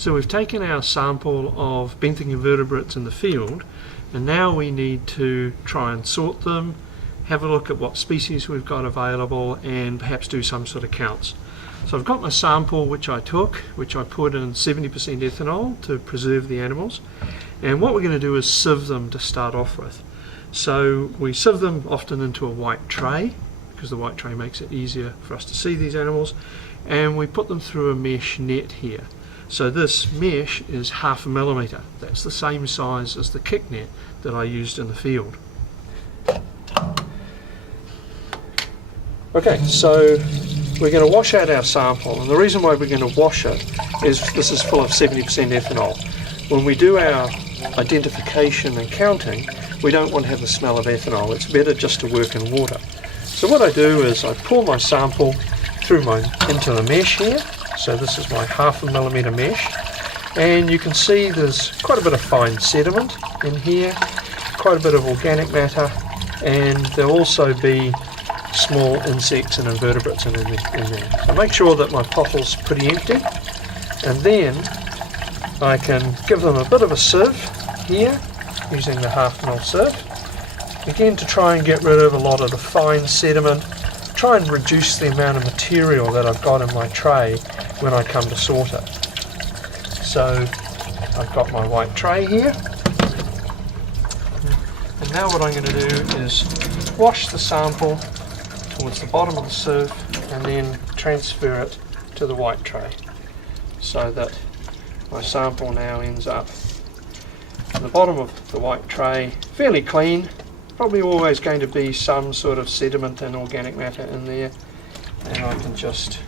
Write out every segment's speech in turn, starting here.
So we've taken our sample of benthic invertebrates in the field, and now we need to try and sort them, have a look at what species we've got available, and perhaps do some sort of counts. So I've got my sample which I took, which I put in 70% ethanol to preserve the animals, and what we're going to do is sieve them to start off with. So we sieve them often into a white tray, because the white tray makes it easier for us to see these animals, and we put them through a mesh net here. So this mesh is 0.5 millimetre. That's the same size as the kick net that I used in the field. Okay, so we're going to wash out our sample, and the reason why we're going to wash it is this is full of 70% ethanol. When we do our identification and counting, we don't want to have the smell of ethanol. It's better just to work in water. So what I do is I pour my sample into the mesh here. So this is my 0.5 millimetre mesh, and you can see there's quite a bit of fine sediment in here, quite a bit of organic matter, and there'll also be small insects and invertebrates in there. So make sure that my bottle's pretty empty, and then I can give them a bit of a sieve here using the 0.5 ml sieve, again to try and get rid of a lot of the fine sediment, try and reduce the amount of material that I've got in my tray when I come to sort it. So I've got my white tray here, and now what I'm going to do is wash the sample towards the bottom of the sieve and then transfer it to the white tray, so that my sample now ends up at the bottom of the white tray, fairly clean. Probably always going to be some sort of sediment and organic matter in there, and I can just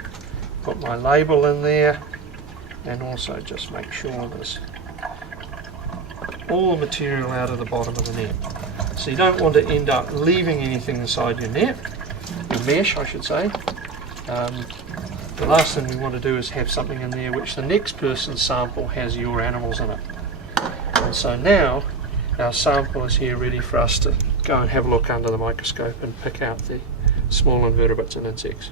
put my label in there and also just make sure there's all the material out of the bottom of the net. So you don't want to end up leaving anything inside your net, your mesh I should say. The last thing we want to do is have something in there which the next person's sample has your animals in it. And so now our sample is here ready for us to go and have a look under the microscope and pick out the small invertebrates and insects.